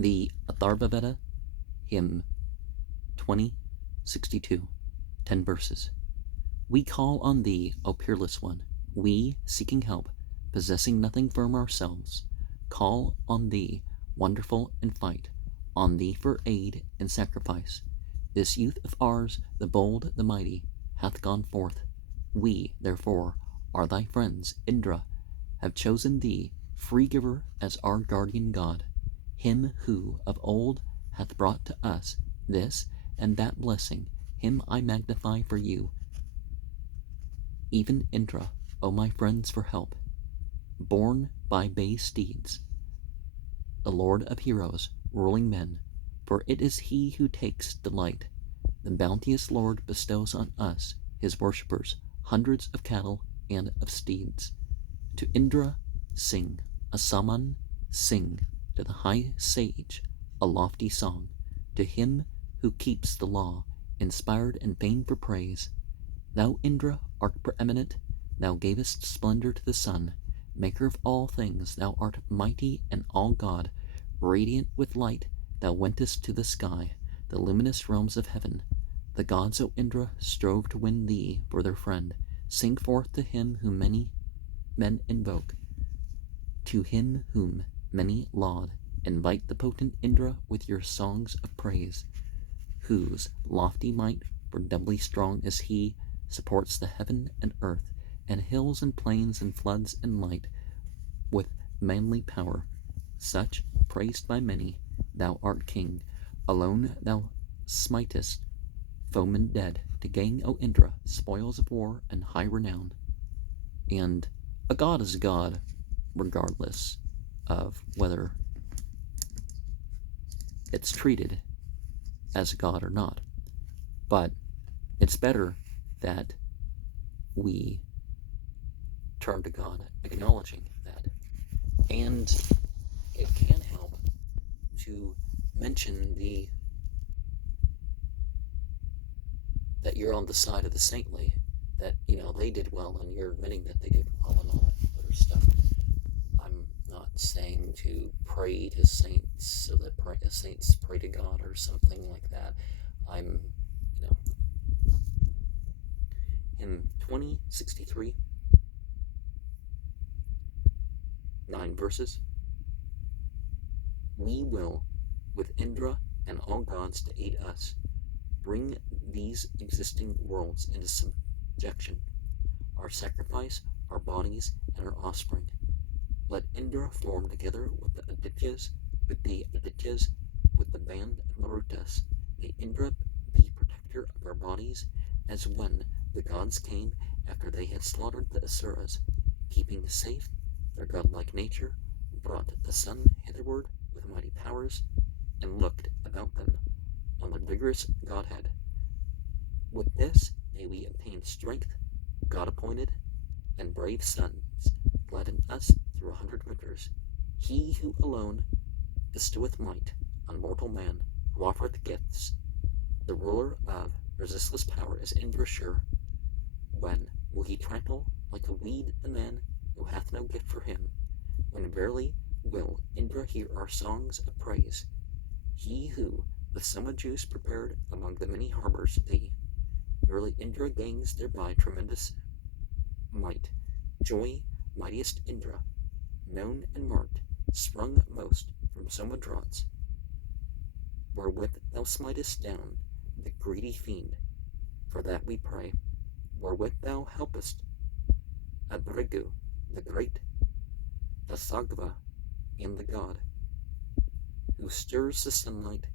The Atharvaveda, hymn 20:62, 10 verses. We call on thee, O peerless one, we, seeking help, possessing nothing from ourselves, call on thee, wonderful in fight, on thee for aid and sacrifice. This youth of ours, the bold, the mighty, hath gone forth. We, therefore, are thy friends, Indra, have chosen thee, free giver, as our guardian god, him who of old hath brought to us this and that blessing, him I magnify for you. Even Indra, O my friends, for help, borne by bay steeds, the lord of heroes, ruling men, for it is he who takes delight. The bounteous Lord bestows on us, his worshippers, hundreds of cattle and of steeds. To Indra sing, a Saman sing, to the high sage a lofty song, to him who keeps the law, inspired and fain for praise. Thou, Indra, art preeminent, thou gavest splendor to the sun, maker of all things, thou art mighty and all God, radiant with light, thou wentest to the sky, the luminous realms of heaven. The gods, O Indra, strove to win thee for their friend. Sing forth to him whom many men invoke, to him whom many laud. Invite the potent Indra with your songs of praise, whose lofty might, for doubly strong is he, supports the heaven and earth, and hills and plains and floods and light, with manly power. Such, praised by many, thou art king. Alone thou smitest foemen dead, to gain, O Indra, spoils of war and high renown. And a god is a god, regardless of whether it's treated as a god or not. But it's better that we turn to God, acknowledging that. And it can help to mention that you're on the side of the saintly, that, they did well, and you're admitting that they did well and all that other stuff. I'm not saying to pray to saints so that saints pray to God or something like that. I'm, in 20:63, 9 verses, we will, with Indra and all gods to aid us, bring these existing worlds into subjection, our sacrifice, our bodies, and our offspring. Let Indra form together with the Adityas, with the band of Marutas. May Indra be protector of our bodies, as when the gods came after they had slaughtered the Asuras, keeping safe their godlike nature, brought the sun hitherward with mighty powers, and looked about them on the vigorous Godhead. With this may we obtain strength, God-appointed, and brave sons, gladden us through 100 winters. He who alone bestoweth might on mortal man, who offereth gifts, the ruler of resistless power, is Indra sure. When will he trample like a weed the man who hath no gift for him? When verily will Indra hear our songs of praise, he who with summer juice prepared among the many harbors thee. Verily Indra gains thereby tremendous might, joy, mightiest Indra, known and marked, sprung most from Soma draughts, wherewith thou smitest down the greedy fiend. For that we pray, wherewith thou helpest Abhrigu, the great, the Thagva, and the god, who stirs the sunlight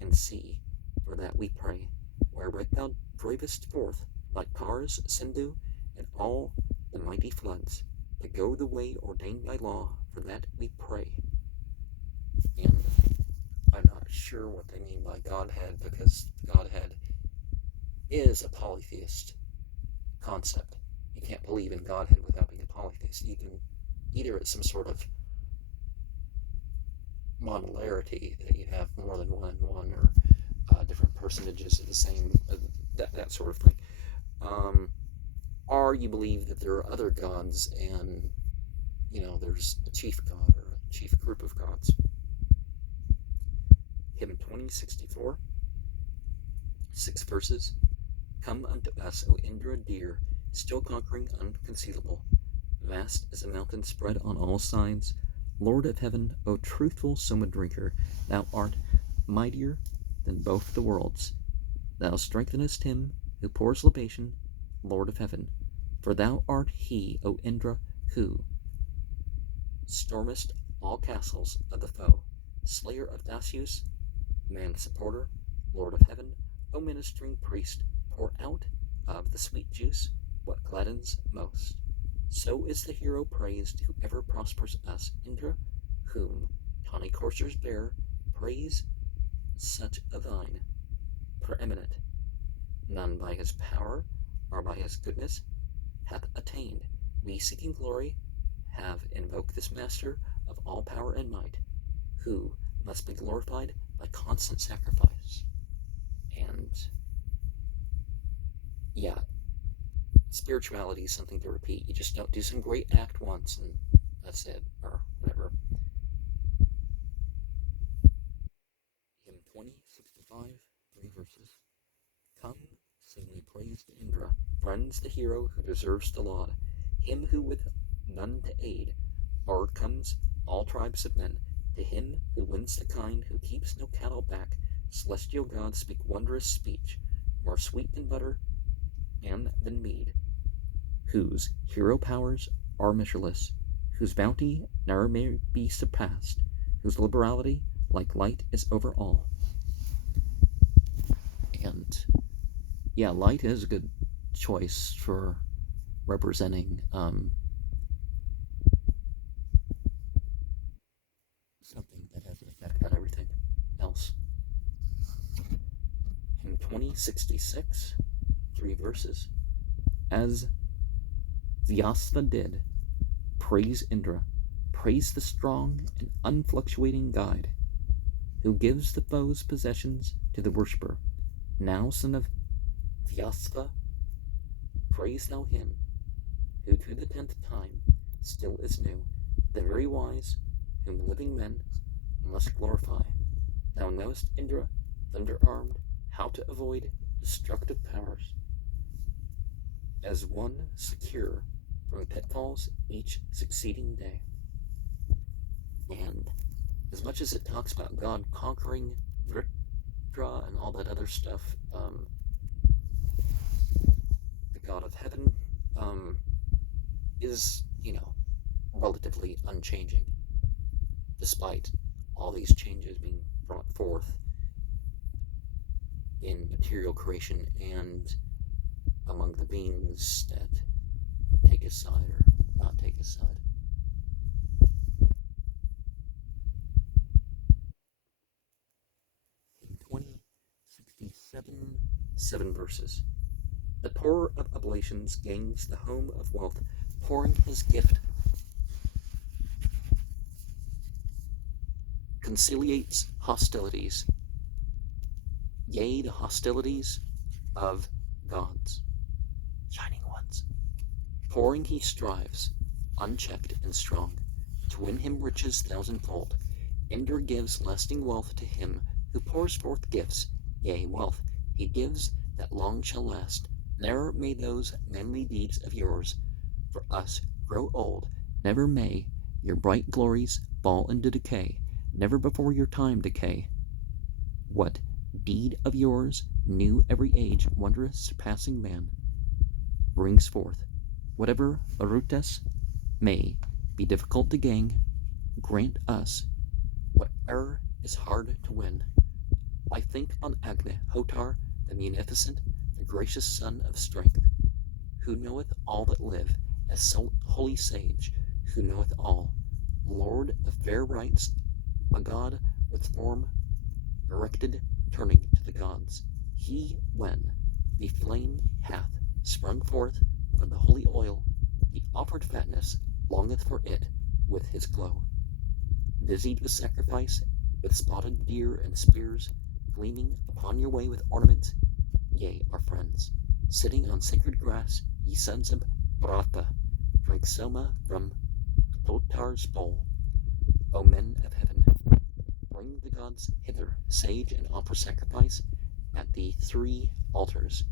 and sea. For that we pray, wherewith thou dravest forth like Kars, Sindhu, and all the mighty floods, to go the way ordained by law. For that we pray. And I'm not sure what they mean by Godhead, because Godhead is a polytheist concept. You can't believe in Godhead without being a polytheist. You can either it's some sort of modularity, that you have more than one, or different personages of the same, that sort of thing. Or you believe that there are other gods, and there's a chief god or a chief group of gods. Hymn 2064, 6 verses. Come unto us, O Indra dear, still conquering, unconcealable, vast as a mountain spread on all sides. Lord of heaven, O truthful Soma drinker, thou art mightier than both the worlds. Thou strengthenest him who pours libation, Lord of heaven. For thou art he, O Indra, who stormest all castles of the foe, slayer of Dasyus, man supporter, Lord of heaven, O ministering priest, pour out of the sweet juice what gladdens most. So is the hero praised who ever prospers us, Indra, whom tawny coursers bear, praise such a thine, preeminent. None by his power or by his goodness hath attained. We seeking glory have invoked this master of all power and might, who must be glorified by constant sacrifice. And yeah, spirituality is something to repeat. You just don't do some great act once and that's it, or whatever. Hymn 2065, 3 verses. Come, sing we praise to Indra, friends the hero who deserves the laud, him who with none to aid, o'ercomes all tribes of men, to him who wins the kind, who keeps no cattle back, celestial gods speak wondrous speech, more sweet than butter and than mead, whose hero powers are measureless, whose bounty ne'er may be surpassed, whose liberality like light is over all. And yeah, light is a good choice for representing something that has an effect on everything else. Hymn 2066, 3 verses. As Vyasva did, praise Indra, praise the strong and unfluctuating guide, who gives the foe's possessions to the worshipper. Now, son of Vyasva, praise thou him, who to the 10th time still is new, the very wise, whom living men must glorify. Thou knowest, Indra, thunder-armed, how to avoid destructive powers, as one secure from pitfalls each succeeding day. And as much as it talks about God conquering Vritra and all that other stuff, the God of heaven is, relatively unchanging, despite all these changes being brought forth in material creation and among the beings that take his side or not take his side. In 2067, 7 verses. The pourer of oblations gains the home of wealth, pouring his gift, conciliates hostilities, yea, the hostilities of gods, shining ones. Pouring he strives, unchecked and strong, to win him riches thousandfold. Indra gives lasting wealth to him who pours forth gifts, yea, wealth he gives that long shall last. Ne'er may those manly deeds of yours for us grow old, never may your bright glories fall into decay, never before your time decay. What deed of yours, new every age, wondrous, surpassing man, brings forth? Whatever Arutas may be difficult to gain, grant us whate'er is hard to win. I think on Agne Hotar, the munificent, the gracious son of strength, who knoweth all that live, as so holy sage, who knoweth all, Lord of fair rights, a god with form erected, turning to the gods. He, when the flame hath sprung forth from the holy oil, the offered fatness longeth for it with his glow. Busied with sacrifice, with spotted deer and spears, gleaming upon your way with ornaments, yea, our friends, sitting on sacred grass, ye sons of Bharata, drink Soma from Totar's bowl. O men of heaven, Bring the gods hither, sage and offer sacrifice at the 3 altars.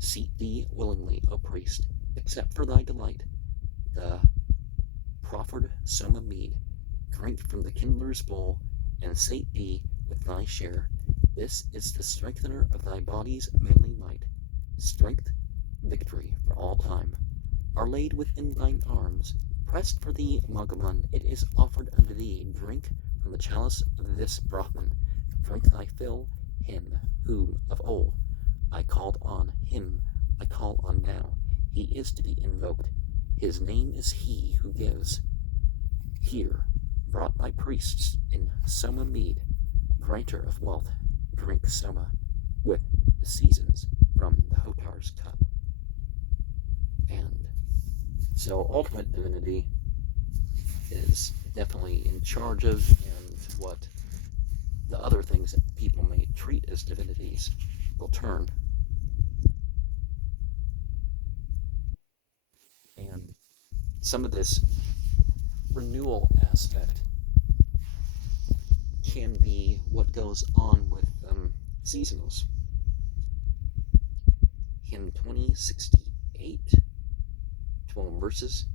Seat thee willingly, O priest, except for thy delight, the proffered soma mead. Drink from the kindler's bowl, and sate thee with thy share. This is the strengthener of thy body's manly might. Strength, victory for all time, are laid within thine arms. Pressed for thee, Magaman, it is offered unto thee. Drink from the chalice of this Brahman. Drink thy fill, him whom of old I called on, him I call on now. He is to be invoked. His name is he who gives. Here, brought by priests in soma mead, granter of wealth, drink soma with the seasons from the Hotar's cup. And so ultimate divinity is definitely in charge of, and what the other things that people may treat as divinities will turn. And some of this renewal aspect can be what goes on with seasonals. Hymn 2068, 12 verses.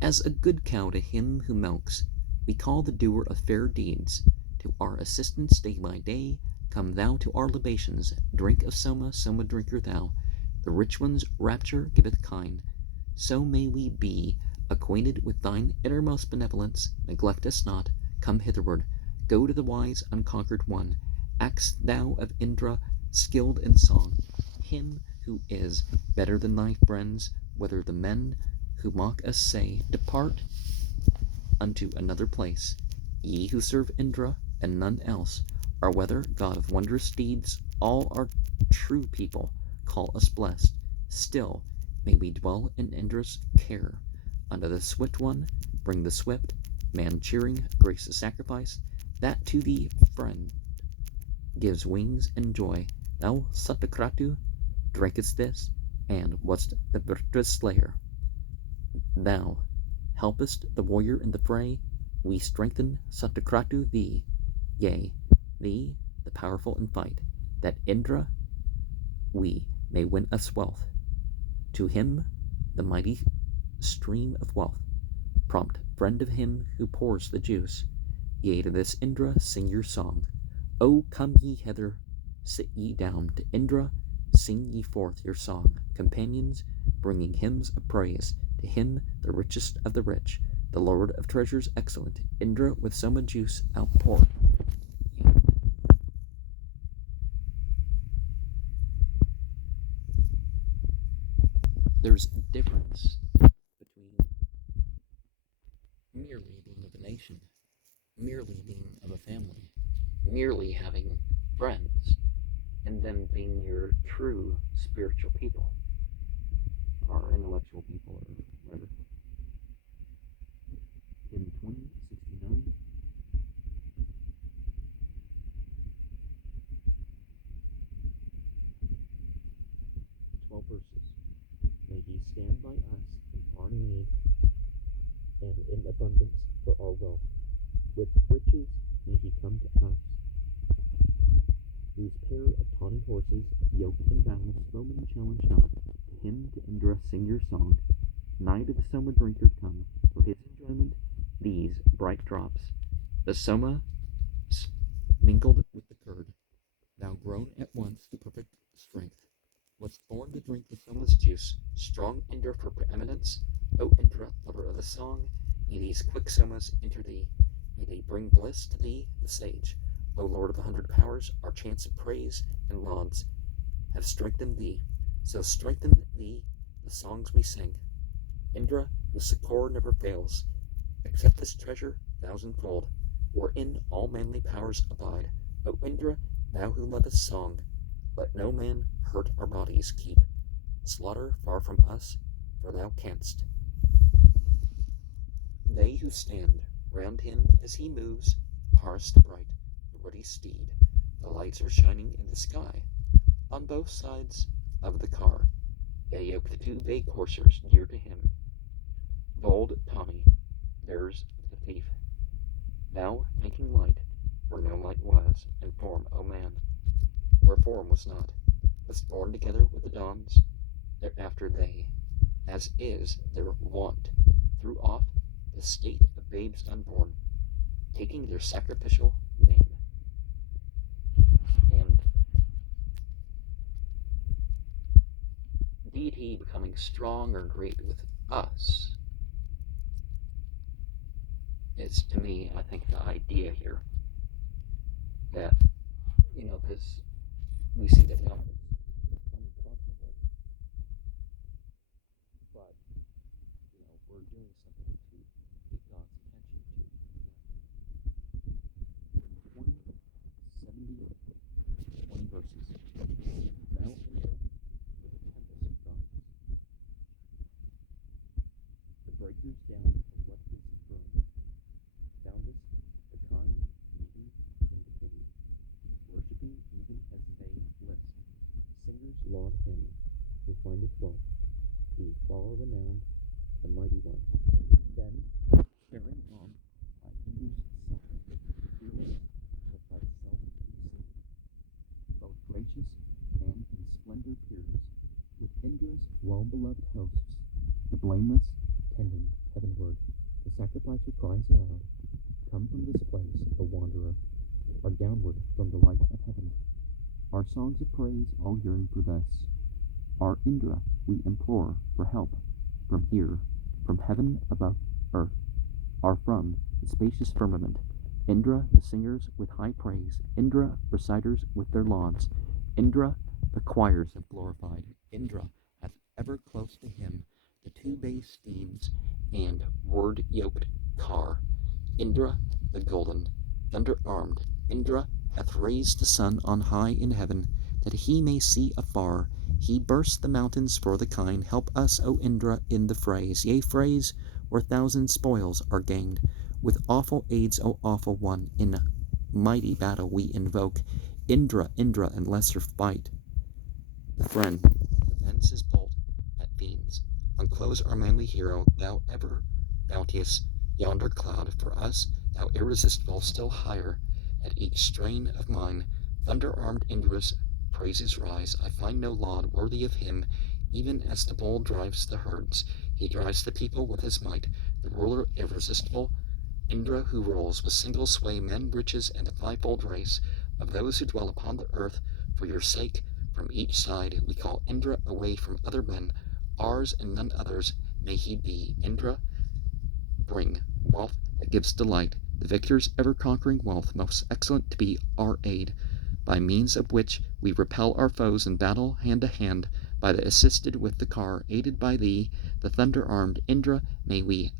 As a good cow to him who milks, we call the doer of fair deeds. To our assistance day by day, come thou to our libations. Drink of soma, soma drinker thou. The rich one's rapture giveth kind. So may we be acquainted with thine innermost benevolence. Neglect us not. Come hitherward. Go to the wise, unconquered one. Acts thou of Indra, skilled in song. Him who is better than thy friends, whether the men who mock us say, depart unto another place. Ye who serve Indra and none else, or whether God of wondrous deeds, all our true people call us blessed. Still may we dwell in Indra's care. Under the swift one, bring the swift, man cheering, grace the sacrifice, that to thee, friend, gives wings and joy. Thou, Satakratu, drinkest this, and wast the Vritra's slayer. Thou helpest the warrior in the fray. We strengthen Satakratu thee, yea, thee, the powerful in fight, that Indra we may win us wealth. To him, the mighty stream of wealth, prompt friend of him who pours the juice. Yea, to this Indra sing your song. O come ye hither, sit ye down to Indra, sing ye forth your song. Companions, bringing hymns of praise to him, the richest of the rich, the Lord of treasures excellent, Indra with soma juice outpour. There's a difference between merely being of a nation, merely being of a family, merely having friends, and then being your true spiritual people, or intellectual people, or whatever. In 2069, 12 verses. May he stand by us in our need and in abundance for our wealth. With riches may he come to us. These pair of tawny horses, yoked in battle, bowmen challenge not. To him, to Indra, sing your song. Nigh to the soma drinker come. For his enjoyment, these bright drops. The soma mingled with the curd. Thou grown at once to perfect strength. Wast born to drink the soma's juice. Strong Indra for preeminence. O Indra, lover of the song, may these quick somas enter thee. May they bring bliss to thee, the sage. O Lord of 100 powers, our chants of praise and lauds have strengthened thee. So strengthen thee the songs we sing. Indra, whose succor never fails, accept this treasure thousandfold, wherein all manly powers abide. O Indra, thou who lovest song, let no man hurt our bodies keep. Slaughter far from us, for thou canst. They who stand round him as he moves, parsed bright, the ruddy steed. The lights are shining in the sky. On both sides of the car, they yoke the 2 bay coursers dear to him. Bold Tommy, bearers of the thief. Thou, making light where no light was, and form, O man, where form was not, was born together with the dawns. Thereafter they, as is their wont, threw off the state of babes unborn, taking their sacrificial name. And deity becoming strong or great with us is, to me, I think, the idea here. That, because we see that now it's unconscionable, but, we're doing something to get God's attention to. 20 verses. Now enter with the tempest of God. The breakers down from what is firm. Foundest the kind, beaten, and decayed. Worshipping even as they list. Singers laud him who findeth wealth. He far renowned, the mighty one. Then, bearing on by Hindu's side, fearless with thyself be seen. Both gracious and in splendor peers, with Indra's well-beloved hosts, the blameless tending heavenward, the sacrificer cries aloud, come from this place, O wanderer, or downward from the light of heaven. Our songs of praise all yearn for this. Our Indra we implore for help, from here, from heaven above earth, or from the spacious firmament. Indra the singers with high praise, Indra reciters with their lauds, Indra the choirs have glorified, Indra hath ever close to him the two bay steeds and word-yoked car. Indra the golden, thunder-armed, Indra hath raised the sun on high in heaven, that he may see afar. He bursts the mountains for the kind. Help us, O Indra, in the frays, yea, frays where thousand spoils are gained. With awful aids, O awful one, in mighty battle we invoke Indra, Indra, and lesser fight. The friend vents his bolt at fiends. Unclose our manly hero, thou ever bounteous yonder cloud. For us, thou irresistible, still higher at each strain of mine. Thunder-armed Indra's praises rise. I find no laud worthy of him, even as the bull drives the herds. He drives the people with his might, the ruler irresistible, Indra who rules with single sway men, riches, and a fivefold race of those who dwell upon the earth. For your sake, from each side, we call Indra away from other men. Ours and none others may he be. Indra, bring wealth that gives delight, the victor's ever-conquering wealth, most excellent to be our aid, by means of which we repel our foes in battle hand to hand, by the assisted with the car, aided by thee, the thunder-armed Indra, may we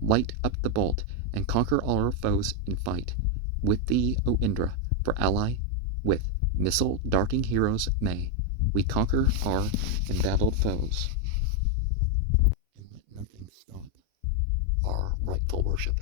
light up the bolt, and conquer all our foes in fight. With thee, O Indra, for ally, with missile-darting heroes may we conquer our embattled foes, and let nothing stop our rightful worship.